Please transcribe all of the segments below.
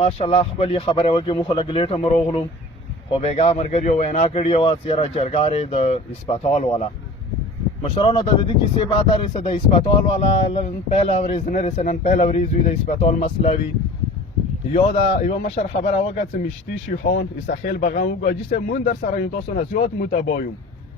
ماشاءالله ښکلې خبره وکړې. موږ خو لږ لیټه مو راغلو خو بېګا ملګریو وینا کړې وه چېرې جرګار د اسپتال والا مشرانو ته د دې کیسې پته رسه د اسپتال والا پهله ورځ نه رسه نن پهله ورځ وي د اسپتال مسله وي یا د یوه مشر خبره وکړه چې مشتي شیخان اسخیل بغم وکړه حاجي صاحب مونږ در سره یو تاسو نه زیات متبا یو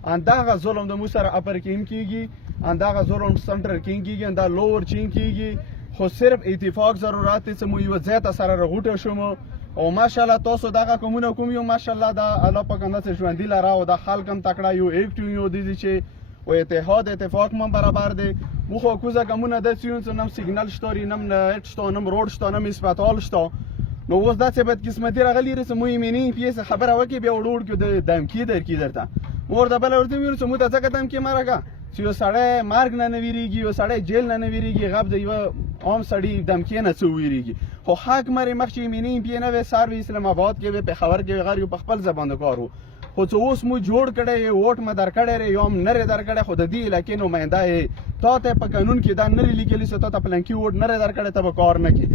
همدغه ظلم د مو سره اپر کیم کېږي همدغه ظلم سنټر کیم کېږي همدا لوور چین کېږي خو صرف اتفاق ضرورت دی چې مو یوه ځای ته سره راغوټه شو او ماشاءالله تاسو دغه کومونه کوم یو ماشاءالله د الله پاک همداسې ژوندي لره او د خلک هم تکړه یو ایکټیو یو دي چې و اتحاد اتفاق من برابر دی مو خو کوزه کومونه داسې یو چې نم سیګنال شته نم نت شته نم روډ شته نم اسپتال شته نو اوس داسې بدقسمتي راغلې رسه مو یې مینې پیسې خبره وکړي بیا وړوړ کړو د دمکي درکړي درته مو ورته بله ورته ویلو چې مو ته ځکه دمکي مه راکړه چې یو سړی مرګ نه نه ویرېږي یو سړی جیل نه نه ویرېږي غب د یوه عام سړي دمکي نه څه ویرېږي خو حق مرې مخکې یې مینې پې نه وی سر وی اسلام آباد کې وی پېښور کې وی غیر یو په خپل زبان د کار و خو چې اوس مو جوړ کړی یې ووټ مې درکړی دی یا هم نرې درکړی خو د دې علاقې نماینده یې تا ته په قانون کې دا نرې لیکلي چې تا ته پلنکي ووټ نرې درکړی ته به کار نه کړي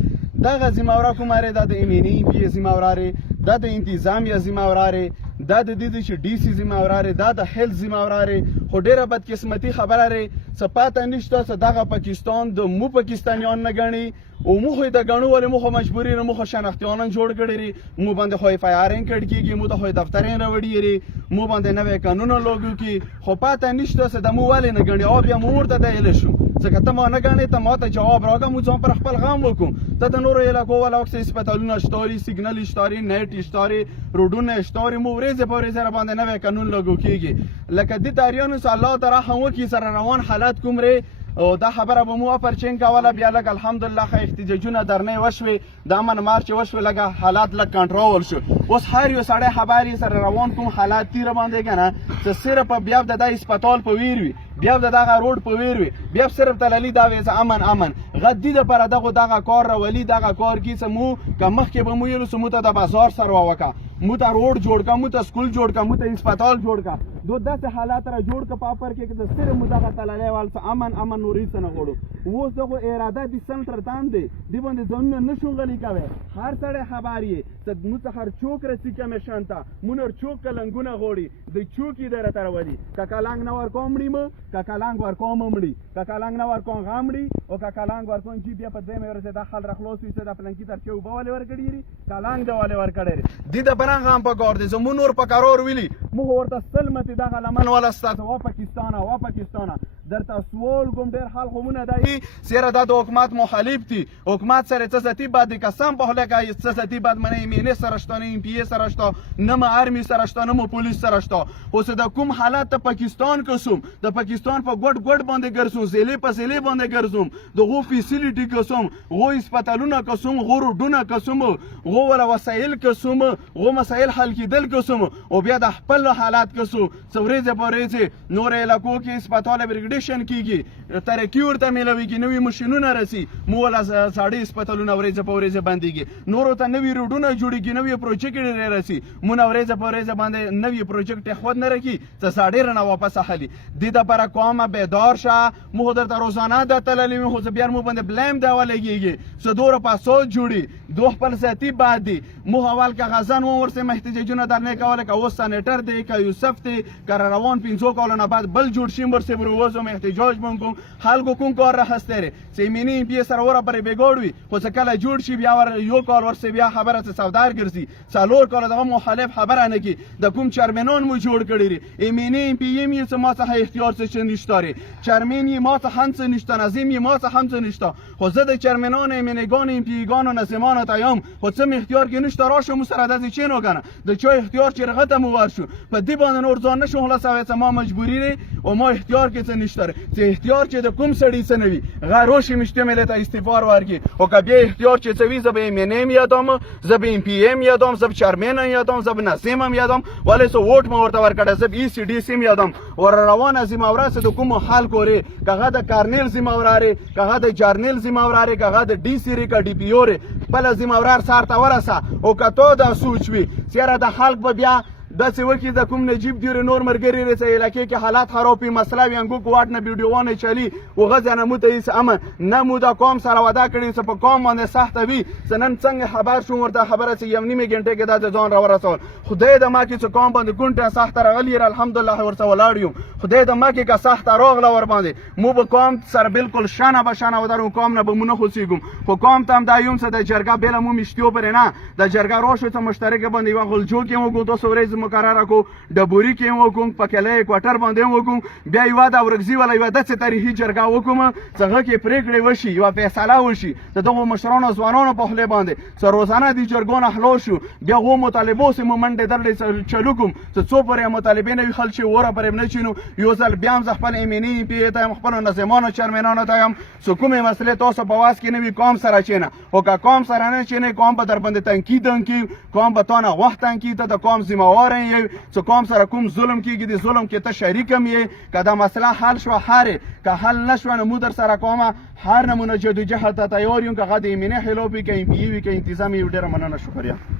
دغه ذمهواره کومه دی دا د ایمني پی ذمهواره دا د انتظامیه ذمهواره دا د دې چې ډي سي ذمهواره دا د هیلث ذمهواره خو ډېره بدقسمتي خبره دی څه پته نشته چې دغه پاکستان د مو پاکستانیان نه ګڼي او مو خو یې د ګڼو ولې مو خو مجبوري نه مو خو شناختیانان جوړ کړي دي مو باندې خو اف آی آر کډ کېږي مو ته خو دفترین راوړي دي مو باندې نوی قانون لوګو کې خو پته نشته چې د مو ولې نه ګڼي او بیا مو ورته دی شو ځکه ته ما نه ګڼې ته ما ته جواب راکړه مو ځان پر خپل غم وکړو ته د نورو علاقو والا وخت اسپتالونه شتاري سیګنل شتاري نیټ شتاري روډونه شتاري مو ورځې په ورځې را باندې نوی قانون لګو کېږي لکه دې تاریانو چې الله ته رحم وکړي سره روان حالات کوم ری او دا خبره به مو اپرچین کوله بیا لږ الحمدلله ښه احتجاجونه درنې وشوې د امن مارچ وشوې لږه حالات لږ کنټرول شو اوس هر یو سړی خبر یې سره روان کوم حالات تیره باندې که نه چې صرف بیا د دا اسپتال په ویر وي بیا د دغه روډ په ویر وي بیا صرف تللي دا وي چې امن غدي دپاره دغه کار راولي دغه کار کې چې مو که مخکې به مو ویلو چې مو ته د بازار سره وکړه مو ته روډ جوړ کړه مو ته سکول جوړ کړه مو ته اسپتال جوړ کړه دو داسې حالات را جوړ کړه په اپر کې د صرف مو دغه تللی وال چې امن نورې څه نه غواړو اوس دغه اراده د سنټر تان دی دې باندې ځانونه نه شونغلي کوئ هر سړی خبر یې چې مو څه هر چوک رسي کمیشن ته مو نور چوک کلنګونه غواړي د چوک یې در ته راولي که کلنګ نه ورکوم مړي مه که کلنګ ورکوم مړي که کلنګ نه ورکوم غم مړي او که کلنګ ورکوم چې بیا په دویمه ورځ دا خل راخلاص وي چې د پلنکي ترکې اوبه ولې ورکړي دي کلنګ د ولې ورکړی دی دې دپاره غم په کار دی زموږ نور په قرار ویلي موږ ورته سلمتې دغه لمن وله ستاسو وا پاکستانه درته سوال کوم ډېر حال خو مونه دی سیره دا د حکومت مخالف دي حکومت سره څه ستی بد دی قسم په خوله کوي څه ستی بد منه ایمینې سره شته نه ایم پی ای سره شته نه مو ارمي سره شته نه مو پولیس سره شته خو چې د کوم حالات د پاکستان قسم د پاکستان په ګډ باندې ګرځوم زیلې په زیلې باندې ګرځوم دغه فیسیلیټي قسم غو اسپتالونه قسم غو روډونه قسم غو ولا وسایل قسم غو مسایل حل کېدل قسم او بیا د خپل حالات قسم څورېځه پورېځه نور علاقو کې اسپتال برګډیشن کیږي ترقی ورته ملويږي نوې ماشینونه راسي مو ولا ساړې اسپتالونه ورېځه په ورېځه باندېږي نورو ته نوې روډونه جوړېږي نوې پروجیکټ راسي مو نه ورېځه په ورېځه باندې نوې پروجیکټ خود نه رکی چې ساړې رانه واپس اخلي دې دپاره قومه بیدار شه مو درته روزانه د تللې مو خو بیا مو باندې بلیم دا ولګيږي چې دوره پاسو جوړي دوه خپل ذاتي باد دي مو اول کا غزن و ورسه احتجاجونه درنه کوله که اوس سنټر دی که یوسف دی که روان 500 کالونه بعد بل جوړ شي ورسه بروزم احتجاج کوم خلکو کوم کار راخستره سیمینی پی سره وره پر بیګوړوي خو څه کله جوړ شي بیا یو کال ورسه بیا خبره څه سودار ګرځي څلور کال دغه مخالف خبره نه کی د کوم چرمنان مو جوړ کړی ایمینی پی یم یې ما څه اختیار څه نشته چرمن یې ما څه هم څه نشته نظم یې ما څه هم څه نشته خو زه د چرمنان ایمنګان ام پیګان او نظمان ته یم خو څه اختیار کې نشته راشه مو سره د چینو کنه د چا اختیار چې رغته مو ورشو په دې باندې نور ځان نشو خلاصوي چې ما مجبوری دی او ما اختیار کې څه نشته چې اختیار چې د کوم سړی څه نوي غروشي مشتمل ته استغفار ورکي او که بیا اختیار چې څه وي زه به ایمنیم یادم زه به ام پی ام یادم زه به چرمن یادم زه به نسیم هم یادم ولې سو ووټ مو ورته ورکړه زه به ای سی ډي سیم یادم ور روانه ذمہواره د کوم حال کوري کغه د کارنیل ذمہواره کغه د جرنیل ذمہواره کغه د ډي سی ری کا ډي پی او بل ذمہوار سار ته ورسه او کته دا سوچ وي چیرې د خلک به بیا داسې وکړي د کوم نجیب دیور نور ملګري رسه علاقې کې حالات خراب وي مسله وي انګو کو واټ نه ویډیوونه چلی وغه ځنه مو ته هیڅ امن نه مو د قوم سره وعده کړې چې په قوم باندې سخته وي نن څنګه خبر شوم ورته خبره چې یو نیمه ګنټه کې دا ځان را ورسول خدای د ما کې چې قوم باندې ګونټه سخته راغلی الحمدلله ورته ولاړ یم خدای د ما کې که سخته راغله ور باندې مو به قوم سره بالکل شانه به شانه ودرو قوم نه به مو نه خوسیږم خو قوم ته هم دا یم چې د جرګه بېله مو میشتیو پرې نه د جرګه راشو ته مشترکه باندې یوه غلجو کې وکړو 200 ورځې مقرره کړو ډبوري کې وکړو په کلی کوټر باندې وکړو بیا یوه د ورکزي والا یوه داسې تاریخي جرګه وکړم چې هغه کې پرېکړې وشي یوه فیصله وشي د دغو مشرانو ځوانانو په خولې باندې چې روزانه دې جرګو نه خلاص شو بیا هغو مطالبو سې مو منډې درلې چلو کوم چې څو پورې مطالبې نه وي حل شي وره پرې نه چینو یو ځل بیا هم زه خپل ایمني پی ته یم خپلو نظیمانو چیرمنانو ته یم چې کومې مسلې تاسو په واس کې نه وي قوم سره چینه خو که قوم سره نه چینې قوم به در باندې تنقید کوي قوم به تا نه وخت تنقید ته د قوم ذمهوار یې چې قوم سره کوم ظلم کېږي د ظلم کې ته شریک هم یې که دا مسله حل شوه هرې که حل نه شوه نو مو در سره کومه هر نمونه جدوجهد ته تیار یم که هغه د ایمني خلاف وي که ام پي وي که انتظام وي ډېره مننه شکریه